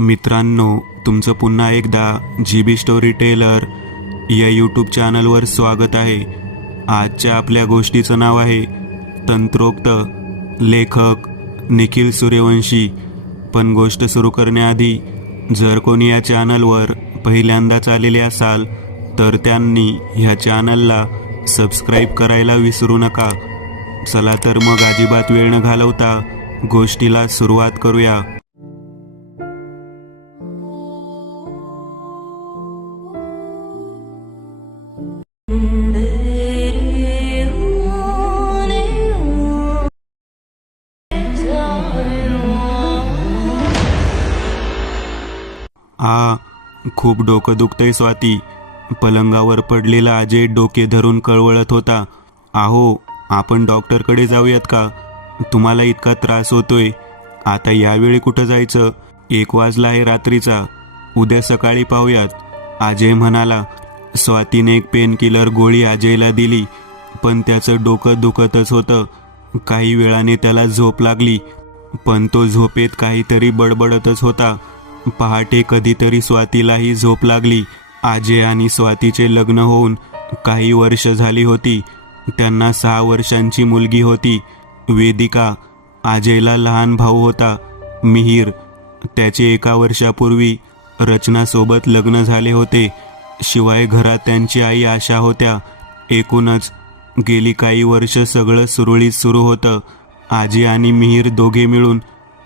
मित्रांनो, तुमचं पुन्हा एकदा GB स्टोरी टेलर या यूट्यूब चॅनलवर स्वागत आहे. आजच्या आपल्या गोष्टीचं नाव आहे तंत्रोक्त. लेखक निखिल सूर्यवंशी. पण गोष्ट सुरू करण्याआधी जर कोणी या चॅनलवर पहिल्यांदाच आलेले असाल तर त्यांनी ह्या चॅनलला सबस्क्राईब करायला विसरू नका. चला तर मग अजिबात वेळ न घालवता गोष्टीला सुरुवात करूया. खूप डोकं दुखतंय स्वाती. पलंगावर पडलेला अजय डोके धरून कळवळत होता. आहो, आपण डॉक्टरकडे जाऊयात का? तुम्हाला इतका त्रास होतोय. आता यावेळी कुठं जायचं? 1 वाजला आहे रात्रीचा. उद्या सकाळी पाहूयात, अजय म्हणाला. स्वातीने एक पेन किलर गोळी अजयला दिली, पण त्याचं डोकं दुखतच होतं. काही वेळाने त्याला झोप लागली, पण तो झोपेत काहीतरी बडबडतच होता. पहाटे कधीतरी स्वातीलाही झोप लागली. अजय आणि स्वातीचे लग्न होऊन काही वर्ष झाली होती. त्यांना 6 वर्षांची मुलगी होती, वेदिका. अजयला लहान भाऊ होता, मिहिर. त्याचे 1 वर्षापूर्वी रचनासोबत लग्न झाले होते. शिवाय घरात त्यांची आई आशा होत्या. एकूणच गेली काही वर्ष सगळं सुरळीत सुरू होतं. अजय आणि मिहिर दोघे मिळून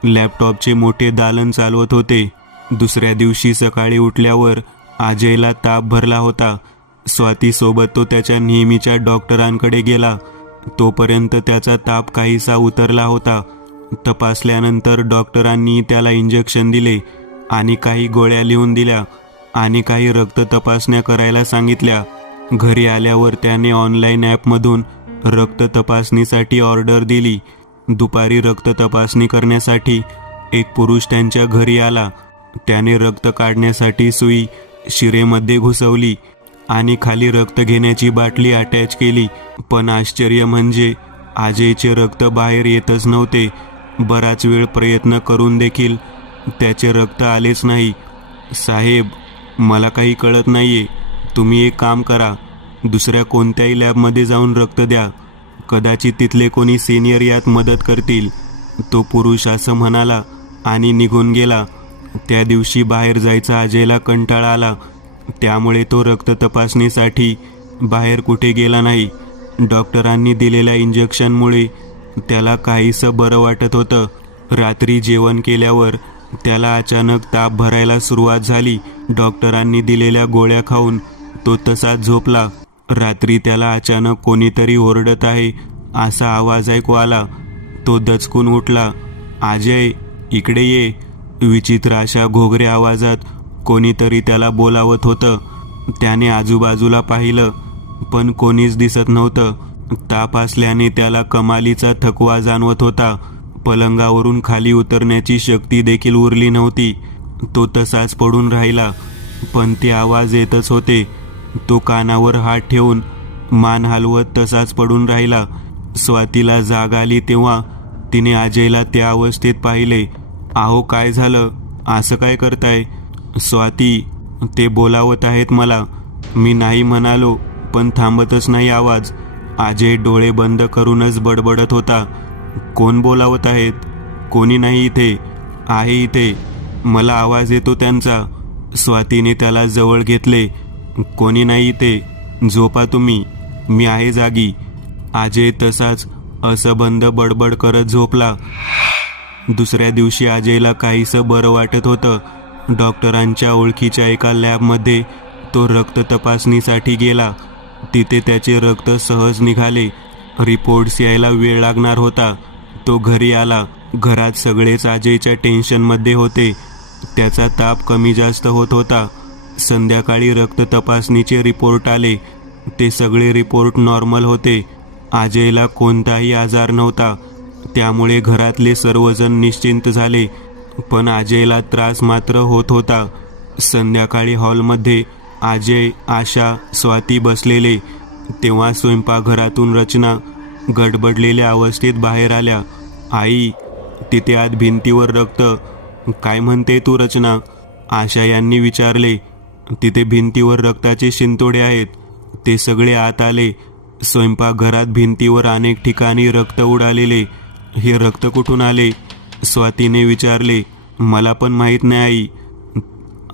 लॅपटॉपचे मोठे दालन चालवत होते. दुसऱ्या दिवशी सकाळी उठल्यावर अजयला ताप भरला होता. स्वातीसोबत तो त्याच्या नेहमीच्या डॉक्टरांकडे गेला. तोपर्यंत त्याचा ताप काहीसा उतरला होता. तपासल्यानंतर डॉक्टरांनी त्याला इंजेक्शन दिले आणि काही गोळ्या लिहून दिल्या आणि काही रक्त तपासण्या करायला सांगितल्या. घरी आल्यावर त्याने ऑनलाईन ॲपमधून रक्त तपासणीसाठी ऑर्डर दिली. दुपारी रक्त तपासणी करण्यासाठी एक पुरुष त्यांच्या घरी आला. त्याने रक्त काढण्यासाठी सुई शिरेमध्ये घुसवली आणि खाली रक्त घेण्याची बाटली अटॅच केली. पण आश्चर्य म्हणजे अजयचे रक्त बाहेर येतच नव्हते. बराच वेळ प्रयत्न करून देखील त्याचे रक्त आलेच नाही. साहेब, मला काही कळत नाहीये. तुम्ही एक काम करा, दुसऱ्या कोणत्याही लॅबमध्ये जाऊन रक्त द्या. कदाचित तिथले कोणी सिनियर यात मदत करतील, तो पुरुष असं म्हणाला आणि निघून गेला. त्या दिवशी बाहेर जायचा अजयला कंटाळा आला. त्यामुळे तो रक्त तपासणीसाठी बाहेर कुठे गेला नाही. डॉक्टरांनी दिलेल्या इंजेक्शनमुळे त्याला काहीसं बरं वाटत होतं. रात्री जेवण केल्यावर त्याला अचानक ताप भरायला सुरुवात झाली. डॉक्टरांनी दिलेल्या गोळ्या खाऊन तो तसाच झोपला. रात्री त्याला अचानक कोणीतरी ओरडत आहे असा आवाज ऐकू आला. तो दचकून उठला. अजय, इकडे ये. विचित्र अशा घोगऱ्या आवाजात कोणीतरी त्याला बोलावत होतं. त्याने आजूबाजूला पाहिलं, पण कोणीच दिसत नव्हतं. ताप असल्याने त्याला कमालीचा थकवा जाणवत होता. पलंगावरून खाली उतरण्याची शक्ती देखील उरली नव्हती. तो तसाच पडून राहिला, पण ते आवाज येतच होते. तो कानावर हात ठेवून मान हलवत तसाच पडून राहिला. स्वातीला जाग आली तेव्हा तिने अजयला त्या अवस्थेत पाहिले. आहो, काय झालं? असं काय करताय? स्वाती, ते बोलावत आहेत मला. मी नाही म्हणालो, पण थांबतच नाही आवाज. अजय डोळे बंद करूनच बडबडत होता. कोण बोलावत आहेत? कोणी नाही इथे. आहे इथे, मला आवाज येतो त्यांचा. स्वातीने त्याला जवळ घेतले. कोणी नाही इथे, झोपा तुम्ही, मी आहे जागी. अजय तसाच असंबंध बडबड करत झोपला. दुसऱ्या दिवशी अजयला काहीसं बरं वाटत होतं. डॉक्टरांच्या ओळखीच्या एका लॅबमध्ये तो रक्त तपासणीसाठी गेला. तिथे त्याचे रक्त सहज निघाले. रिपोर्ट्स यायला वेळ लागणार होता. तो घरी आला. घरात सगळेच अजयच्या टेन्शनमध्ये होते. त्याचा ताप कमी जास्त होत होता. संध्याकाळी रक्त तपासणीचे रिपोर्ट आले. ते सगळे रिपोर्ट नॉर्मल होते. अजयला कोणताही आजार नव्हता. त्यामुळे घरातले सर्वजण निश्चिंत झाले. पण अजयला त्रास मात्र होत होता. संध्याकाळी हॉलमध्ये अजय, आशा, स्वाती बसलेले. तेव्हा स्वयंपाकघरातून रचना गडबडलेल्या अवस्थेत बाहेर आल्या. आई, तिथे आत भिंतीवर रक्त. काय म्हणते तू रचना? आशा यांनी विचारले. तिथे भिंतीवर रक्ताचे शिंतोडे आहेत. ते सगळे आत आले. स्वयंपाकघरात भिंतीवर अनेक ठिकाणी रक्त उडालेले. हे रक्त कुठून आले? स्वातीने विचारले. मला पण माहीत नाही आई,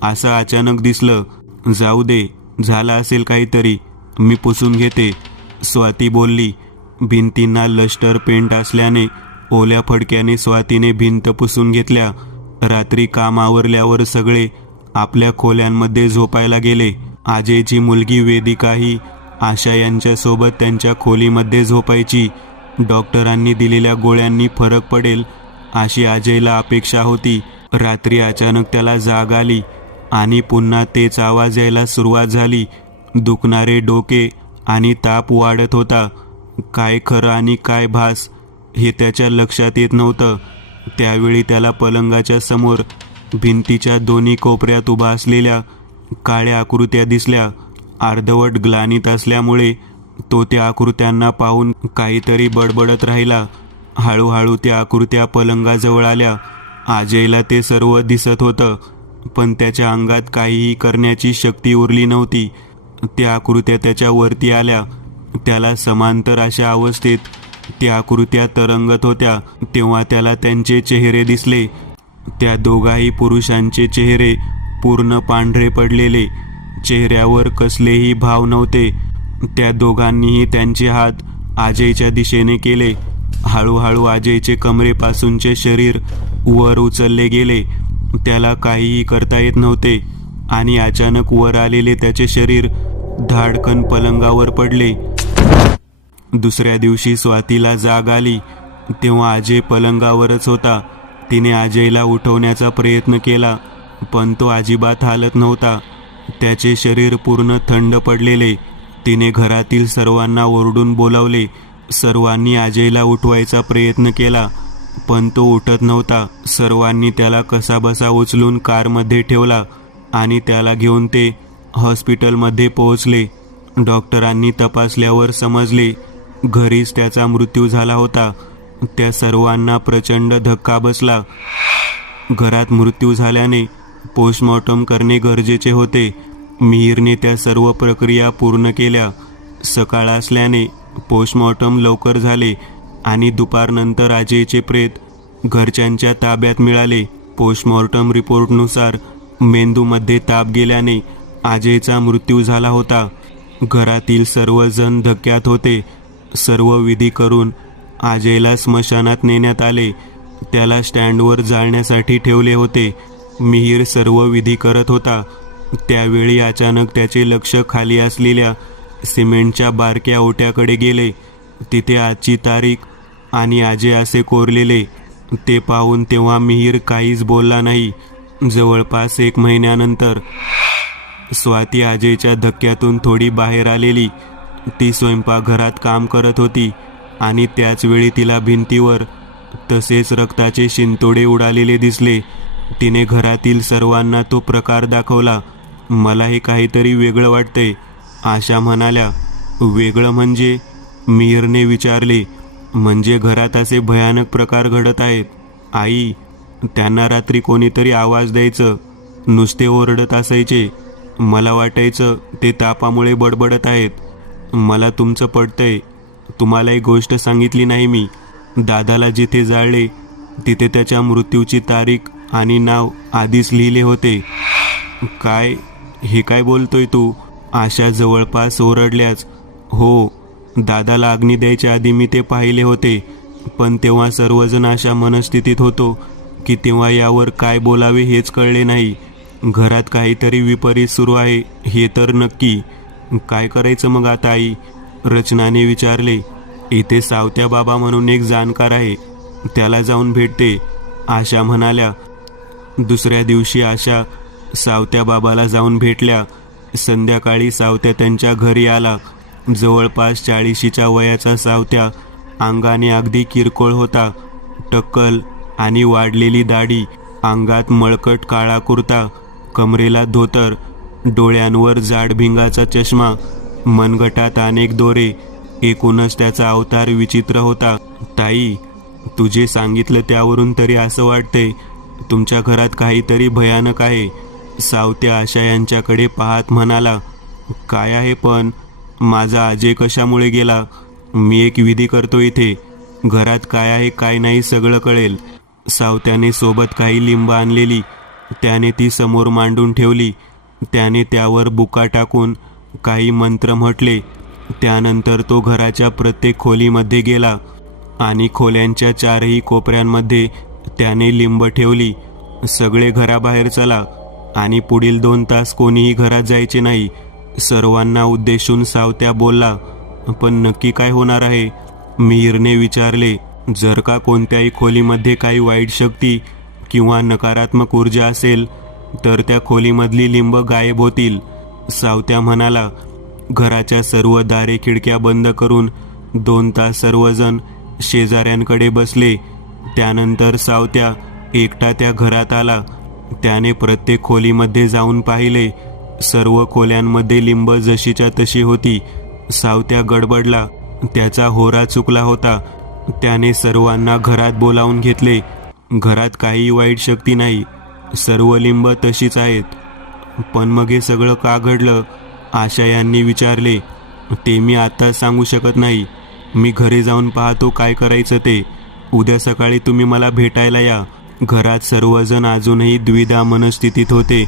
असं अचानक दिसलं. जाऊ दे, झालं असेल काहीतरी, मी पुसून घेते, स्वाती बोलली. भिंतींना लस्टर पेंट असल्याने ओल्या फडक्याने स्वातीने भिंत पुसून घेतल्या. रात्री काम आवरल्यावर सगळे आपल्या खोल्यांमध्ये झोपायला गेले. अजयची मुलगी वेदिकाही आशा यांच्यासोबत त्यांच्या खोलीमध्ये झोपायची. डॉक्टरांनी दिलेल्या गोळ्यांनी फरक पडेल अशी अजयला अपेक्षा होती. रात्री अचानक त्याला जाग आली आणि पुन्हा तेच आवाज यायला सुरुवात झाली. दुखणारे डोके आणि ताप वाढत होता. काय खरं आणि काय भास हे त्याच्या लक्षात येत नव्हतं. त्यावेळी त्याला पलंगाच्या समोर भिंतीच्या दोन्ही कोपऱ्यात उभा असलेल्या काळ्या आकृत्या दिसल्या. अर्धवट ग्लानीत असल्यामुळे तो त्या आकृत्यांना पाहून काहीतरी बडबडत राहिला. हळूहळू त्या आकृत्या पलंगाजवळ आल्या. अजयला ते सर्व दिसत होतं, पण त्याच्या अंगात काहीही करण्याची शक्ती उरली नव्हती. त्या आकृत्या त्याच्या वरती आल्या. त्याला समांतर अशा अवस्थेत त्या आकृत्या तरंगत होत्या. तेव्हा त्याला त्यांचे चेहरे दिसले. त्या दोघाही पुरुषांचे चेहरे पूर्ण पांढरे पडलेले. चेहऱ्यावर कसलेही भाव नव्हते. त्या दोघांनीही त्यांचे हात अजयच्या दिशेने केले. हळूहळू अजयचे कमरेपासूनचे शरीर वर उचलले गेले. त्याला काहीही करता येत नव्हते आणि अचानक वर आलेले त्याचे शरीर धाडकन पलंगावर पडले. दुसऱ्या दिवशी स्वातीला जाग आली तेव्हा अजय पलंगावरच होता. तिने अजयला उठवण्याचा प्रयत्न केला, पण तो अजिबात हालत नव्हता. त्याचे शरीर पूर्ण थंड पडलेले. तिने घरातील सर्वांना ओरडून बोलावले. सर्वांनी अजयला उठवायचा प्रयत्न केला, पण तो उठत नव्हता. सर्वांनी त्याला कसाबसा उचलून कारमध्ये ठेवला आणि त्याला घेऊन ते हॉस्पिटलमध्ये पोहोचले. डॉक्टरांनी तपासल्यावर समजले घरीच त्याचा मृत्यू झाला होता. त्या सर्वांना प्रचंड धक्का बसला. घरात मृत्यू झाल्याने पोस्टमॉर्टम करणे गरजेचे होते. मिहिरने त्या सर्व प्रक्रिया पूर्ण केल्या. सकाळ असल्याने पोस्टमॉर्टम लवकर झाले आणि दुपारनंतर अजयचे प्रेत घरच्यांच्या ताब्यात मिळाले. पोस्टमॉर्टम रिपोर्टनुसार मेंदूमध्ये ताप गेल्याने अजयचा मृत्यू झाला होता. घरातील सर्वजण धक्क्यात होते. सर्व विधी करून अजयला स्मशानात नेण्यात आले. त्याला स्टँडवर जाळण्यासाठी ठेवले होते. मिहिर सर्व विधी करत होता. त्यावेळी अचानक त्याचे लक्ष खाली असलेल्या सिमेंटच्या बारक्या ओट्याकडे गेले. तिथे आजची तारीख आणि अजय असे कोरलेले. ते पाहून तेव्हा मिहिर काहीच बोलला नाही. जवळपास 1 महिन्यानंतर स्वाती अजयच्या धक्क्यातून थोडी बाहेर आलेली. ती स्वयंपाकघरात काम करत होती आणि त्याचवेळी तिला भिंतीवर तसेच रक्ताचे शिंतोडे उडालेले दिसले. तिने घरातील सर्वांना तो प्रकार दाखवला. मला हे काहीतरी वेगळं वाटतंय, आशा म्हणाल्या. वेगळं म्हणजे? मिहिरने विचारले. म्हणजे घरात असे भयानक प्रकार घडत आहेत आई. त्यांना रात्री कोणीतरी आवाज द्यायचं, नुसते ओरडत असायचे. मला वाटायचं ते तापामुळे बडबडत आहेत. मला तुमचं पटतंय. तुम्हाला एक गोष्ट सांगितली नाही मी. दादाला जिथे जाळले तिथे त्याच्या मृत्यूची तारीख आणि नाव आधीच लिहिले होते. काय? हे काय बोलतोय तू? आशा जवळपास ओरडल्याच. हो, दादाला अग्नी द्यायच्या आधी मी ते पाहिले होते, पण तेव्हा सर्वजण अशा मनस्थितीत होतो की तेव्हा यावर काय बोलावे हेच कळले नाही. घरात काहीतरी विपरीत सुरू आहे हे तर नक्की. काय करायचं मग आता आई? रचनाने विचारले. इथे सावत्या बाबा म्हणून एक जाणकार आहे, त्याला जाऊन भेटते, आशा म्हणाल्या. दुसऱ्या दिवशी आशा सावत्या बाबाला जाऊन भेटल्या. संध्याकाळी सावत्या त्यांच्या घरी आला. जवळपास 40च्या वयाचा सावत्या अंगाने अगदी किरकोळ होता. टक्कल आणि वाढलेली दाढी, अंगात मळकट काळा कुर्ता, कमरेला धोतर, डोळ्यांवर जाड भिंगाचा चष्मा, मनगटात अनेक दोरे. एकूणच त्याचा अवतार विचित्र होता. ताई, तुझे सांगितलं त्यावरून तरी असं वाटतंय तुमच्या घरात काहीतरी भयानक आहे. सावत्या आशा यांच्याकडे पाहत म्हणाला. काय आहे पण? माझा अजय कशामुळे गेला? मी एक विधी करतो इथे. घरात काय आहे काय नाही सगळं कळेल. सावत्याने सोबत काही लिंब आणलेली. त्याने ती समोर मांडून ठेवली. त्याने त्यावर बुका टाकून काही मंत्र म्हटले. त्यानंतर तो घराच्या प्रत्येक खोलीमध्ये गेला आणि खोल्यांच्या चारही कोपऱ्यांमध्ये त्याने लिंब ठेवली. सगळे घराबाहेर चला आणि पुढील 2 तास कोणीही घरात जायचे नाही. सर्वांना उद्देशून सावत्या बोलला. पण नक्की काय होणार आहे? मिहिरने विचारले. जर का कोणत्याही खोलीमध्ये काही वाईट शक्ती किंवा नकारात्मक ऊर्जा असेल तर त्या खोलीमधली लिंब गायब होतील, सावत्या म्हणाला. घराच्या सर्व दारे खिडक्या बंद करून 2 तास सर्वजण शेजाऱ्यांकडे बसले. त्यानंतर सावत्या एकटा त्या घरात आला. त्याने प्रत्येक खोलीमध्ये जाऊन पाहिले. सर्व खोल्यांमध्ये लिंब जशीच्या तशी होती. सावत्या गडबडला. त्याचा होरा चुकला होता. त्याने सर्वांना घरात बोलावून घेतले. घरात काही वाईट शक्ती नाही, सर्व लिंब तशीच आहेत. पण मग हे सगळं का घडलं? आशा यांनी विचारले. ते मी आता सांगू शकत नाही. मी घरी जाऊन पाहतो काय करायचं ते. उद्या सकाळी तुम्ही मला भेटायला या. घरात सर्वजण अजूनही द्विधा मनस्थितीत होते.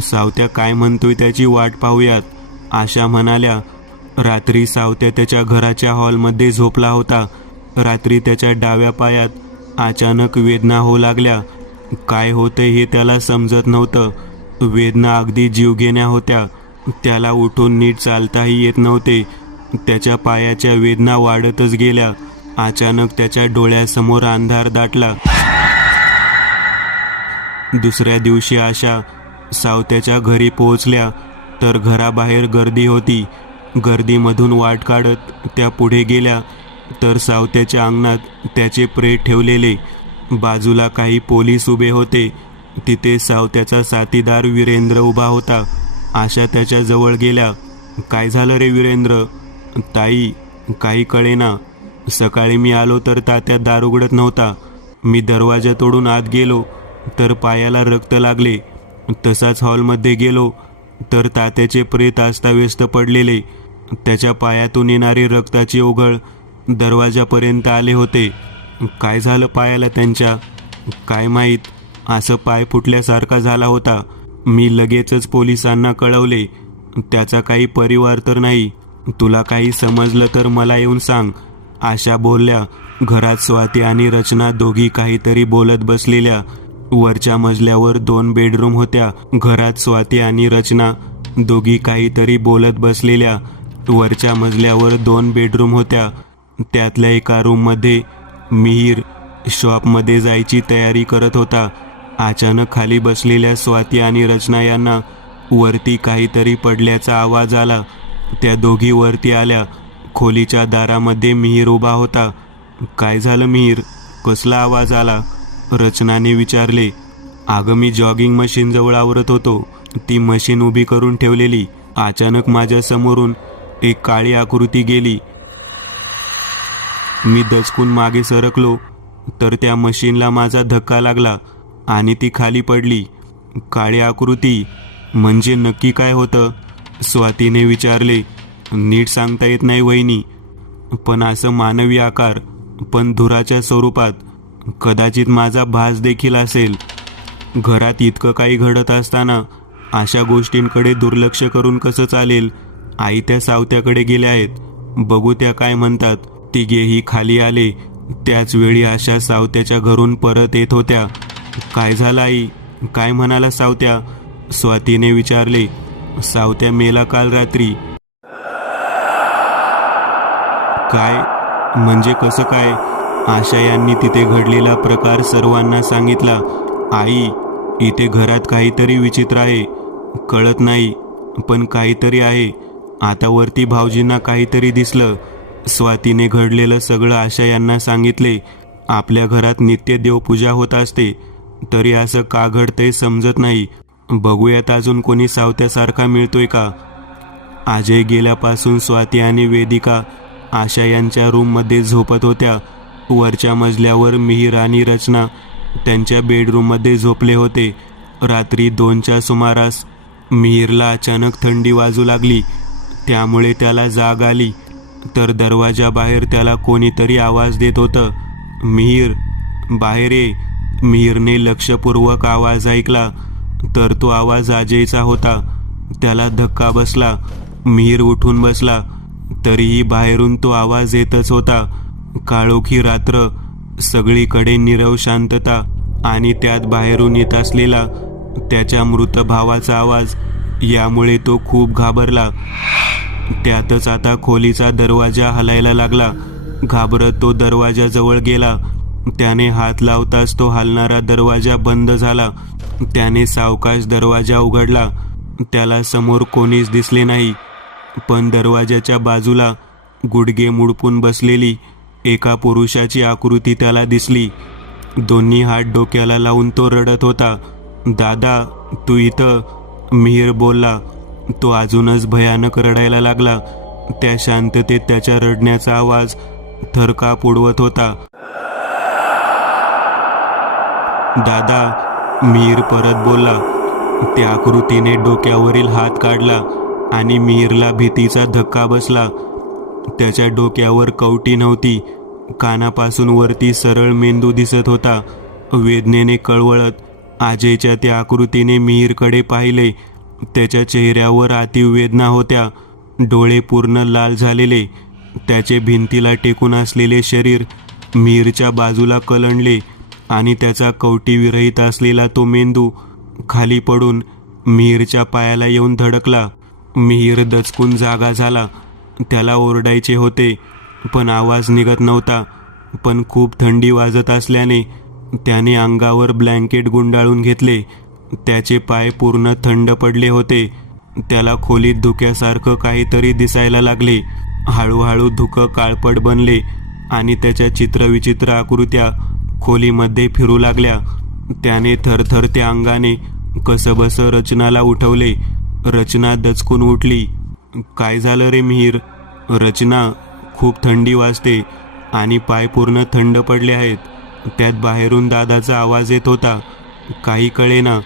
सावत्या काय म्हणतोय त्याची वाट पाहूयात, आशा म्हणाल्या. रात्री सावत्या त्याच्या घराच्या हॉलमध्ये झोपला होता. रात्री त्याच्या डाव्या पायात अचानक वेदना होऊ लागल्या. काय होतंय हे त्याला समजत नव्हतं. वेदना अगदी जीवघेण्या होत्या. त्याला उठून नीट चालताही येत नव्हते. त्याच्या पायाच्या वेदना वाढतच गेल्या. अचानक त्याच्या डोळ्यासमोर अंधार दाटला. दुसऱ्या दिवशी आशा सावत्याच्या घरी पोहोचल्या तर घराबाहेर गर्दी होती. गर्दीमधून वाट काढत त्या पुढे गेल्या तर सावत्याच्या अंगणात त्याचे प्रेत ठेवलेले. बाजूला काही पोलीस उभे होते. तिथे सावत्याचा साथीदार वीरेंद्र उभा होता. आशा त्याच्या जवळ गेल्या. काय झालं रे वीरेंद्र? ताई, काही कळेना. सकाळी मी आलो तर तात्या दार उघडत नव्हता. मी दरवाजा तोडून आत गेलो तर पायाला रक्त लागले. तसाच हॉलमध्ये गेलो तर तात्याचे प्रेत अस्ताव्यस्त पडलेले. त्याच्या पायातून येणारी रक्ताची ओघळ दरवाजापर्यंत आले होते. काय झालं पायाला त्यांच्या? काय माहीत, असं पाय फुटल्यासारखा झाला होता. मी लगेचच पोलिसांना कळवले. त्याचा काही परिवार तर नाही. तुला काही समजलं तर मला येऊन सांग, आशा बोलल्या. घरात स्वाती आणि रचना दोघी काहीतरी बोलत बसलेल्या. वरच्या मजल्यावर 2 बेडरूम होत्या. घरात स्वाती आणि रचना दोघी काहीतरी बोलत बसलेल्या. वरच्या मजल्यावर 2 बेडरूम होत्या. त्यातल्या एका रूममध्ये मिहिर शॉपमध्ये जायची तयारी करत होता. अचानक खाली बसलेल्या स्वाती आणि रचना यांना वरती काहीतरी पडल्याचा आवाज आला. त्या दोघी वरती आल्या. खोलीच्या दारामध्ये मिहिर उभा होता. काय झालं मिहिर? कसला आवाज आला? रचनाने विचारले. अगं मी जॉगिंग मशीन जवळ आवरत होतो. ती मशीन उभी करून ठेवलेली. अचानक माझ्या समोरून एक काळी आकृती गेली. मी दचकून मागे सरकलो तर त्या मशीनला माझा धक्का लागला आणि ती खाली पडली. काळी आकृती म्हणजे नक्की काय होतं? स्वातीने विचारले. नीट सांगता येत नाही वहिनी, पण असं मानवी आकार, पण धुराच्या स्वरूपात. कदाचित माझा भास देखील असेल. घरात इतकं काही घडत असताना अशा गोष्टींकडे दुर्लक्ष करून कसं चालेल? आई त्या सावत्याकडे गेल्या आहेत. बघू त्या काय म्हणतात. तिघेही खाली आले. त्याच वेळी आशा सावत्याच्या घरून परत येत होत्या. काय झालं आई? काय म्हणाला सावत्या? स्वातीने विचारले. सावत्या मेला काल रात्री. काय म्हणजे कसं काय? आशा यांनी तिथे घडलेला प्रकार सर्वांना सांगितला. आई, इथे घरात काहीतरी विचित्र आहे. कळत नाही, पण काहीतरी आहे. आता वरती भाऊजींना काहीतरी दिसलं. स्वातीने घडलेलं सगळं आशा यांना सांगितले. आपल्या घरात नित्य देवपूजा होत असते, तरी असं का घडतंय समजत नाही. बघूयात अजून कोणी सावत्यासारखा मिळतोय का. अजय गेल्यापासून स्वाती आणि वेदिका आशा यांच्या रूममध्ये झोपत होत्या. वरच्या मजल्यावर मिहिर आणि रचना त्यांच्या बेडरूममध्ये झोपले होते. रात्री 2च्या सुमारास मिहिरला अचानक थंडी वाजू लागली. त्यामुळे त्याला जाग आली तर दरवाजाबाहेर त्याला कोणीतरी आवाज देत होतं, मिहिर, बाहेर ये. मिहिरने लक्षपूर्वक आवाज ऐकला तर तो आवाज अजयचा होता. त्याला धक्का बसला. मिहिर उठून बसला. तरीही बाहेरून तो आवाज येतच होता. काळोखी रात्र, सगळीकडे नीरव शांतता आणि त्यात बाहेरून येत असलेला त्याच्या मृत भावाचा आवाज. यामुळे तो खूप घाबरला. त्यातच आता खोलीचा दरवाजा हलायला लागला. घाबरत तो दरवाजाजवळ गेला. त्याने हात लावताच तो हलणारा दरवाजा बंद झाला. त्याने सावकाश दरवाजा उघडला. त्याला समोर कोणीच दिसले नाही, पण दरवाजाच्या बाजूला गुडघे मुडपून बसलेली एका पुरुषाची आकृती त्याला दिसली. दोन्ही हात डोक्याला लावून तो रडत होता. दादा, तू इथं? मिहिर बोलला. तो अजूनच भयानक रडायला लागला. त्या शांततेत त्याच्या रडण्याचा आवाज थरकाप उडवत होता. दादा, मिहिर परत बोलला. त्या आकृतीने डोक्यावरील हात काढला आणि मिहिरला भीतीचा धक्का बसला. त्याच्या डोक्यावर कवटी नव्हती. कानापासून वरती सरळ मेंदू दिसत होता. वेदनेने कळवळत अजयच्या त्या आकृतीने मिहिरकडे पाहिले. त्याच्या चेहऱ्यावर अतीव वेदना होत्या. डोळे पूर्ण लाल झालेले. त्याचे भिंतीला टेकून असलेले शरीर मिहिरच्या बाजूला कलंडले आणि त्याचा कवटी विरहित असलेला तो मेंदू खाली पडून मिहिरच्या पायाला येऊन धडकला. मिहिर दचकून जागा झाला. त्याला ओरडायचे होते पण आवाज निघत नव्हता. पण खूप थंडी वाजत असल्याने त्याने अंगावर ब्लँकेट गुंडाळून घेतले. त्याचे पाय पूर्ण थंड पडले होते. त्याला खोलीत धुक्यासारखं काहीतरी दिसायला लागले. हळूहळू धुकं काळपट बनले आणि त्याच्या चित्रविचित्र आकृत्या खोलीमध्ये फिरू लागल्या. त्याने थरथरत्या अंगाने कसंबसं रचनाला उठवले. रचना दचकून उठली. काय झालं रे मिहिर? रचना, खूप थंडी वाजते आणि पाय पूर्ण थंड पडले आहेत. त्यात बाहेरून दादाचा आवाज येत होता. काही कळेना.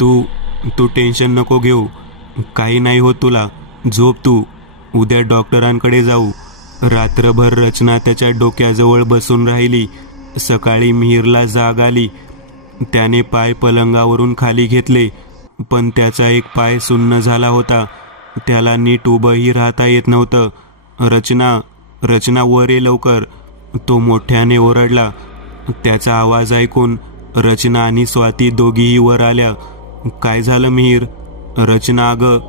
तू टेन्शन नको घेऊ. काही नाही होत तुला. झोप तू. उद्या डॉक्टरांकडे जाऊ. रात्रभर रचना त्याच्या डोक्याजवळ बसून राहिली. सकाळी मिहिरला जाग आली. त्याने पाय पलंगावरून खाली घेतले पण त्याचा एक पाय सुन्न झाला होता. त्याला नीट उभंही राहता येत नव्हतं. रचना, वर ये लवकर, तो मोठ्याने ओरडला. त्याचा आवाज ऐकून रचना आणि स्वाती दोघीही वर आल्या. काय झालं मिहिर? रचना, अगं,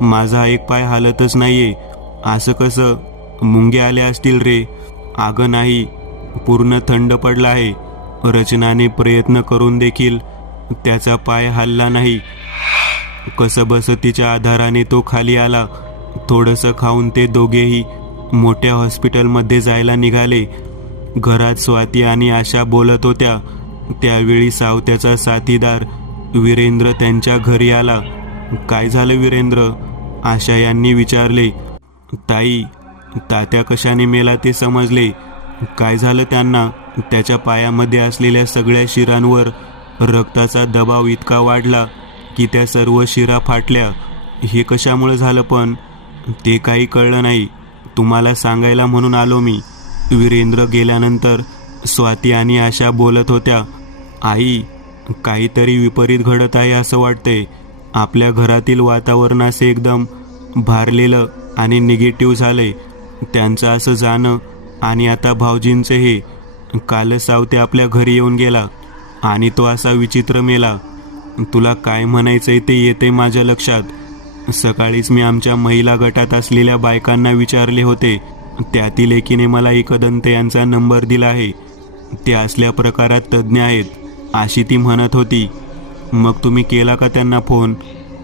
माझा एक पाय हालतच नाहीये. असं कसं? मुंग्या आल्या असतील रे. अगं नाही, पूर्ण थंड पडला आहे. रचनाने प्रयत्न करून देखील त्याचा पाय हलला नाही. कसंबसं तिच्या आधाराने तो खाली आला. थोडंसं खाऊन ते दोघेही मोठ्या हॉस्पिटलमध्ये जायला निघाले. घरात स्वाती आणि आशा बोलत होत्या. त्यावेळी सावत्याचा साथीदार वीरेंद्र त्यांच्या घरी आला. काय झालं वीरेंद्र? आशा यांनी विचारले. ताई, तात्या कशाने मेला ते समजले. काय झालं त्यांना? त्याच्या पायामध्ये असलेल्या सगळ्या शिरांवर रक्ताचा दबाव इतका वाढला की त्या सर्व शिरा फाटल्या. हे कशामुळे झालं पण? ते काही कळलं नाही. तुम्हाला सांगायला म्हणून आलो मी. वीरेंद्र गेल्यानंतर स्वाती आणि आशा बोलत होत्या. आई, काहीतरी विपरीत घडत आहे असं वाटतंय. आपल्या घरातील वातावरण असे एकदम भारलेलं आणि निगेटिव्ह झालंय. त्यांचं असं जाणं आणि आता भाऊजींचं हे. कालच सावते आपल्या घरी येऊन गेला आणि तो असा विचित्र मेला. तुला काय म्हणायचंय ते येते माझ्या लक्षात. सकाळीच मी आमच्या महिला गटात असलेल्या बायकांना विचारले होते. त्यातील एकीने मला एकदंत यांचा नंबर दिला आहे. ते असल्या प्रकारात तज्ज्ञ आहेत अशी ती म्हणत होती. मग तुम्ही केला का त्यांना फोन?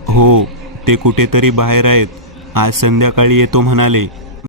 हो, ते कुठेतरी बाहेर आहेत. आज संध्याकाळी येतो म्हणाले.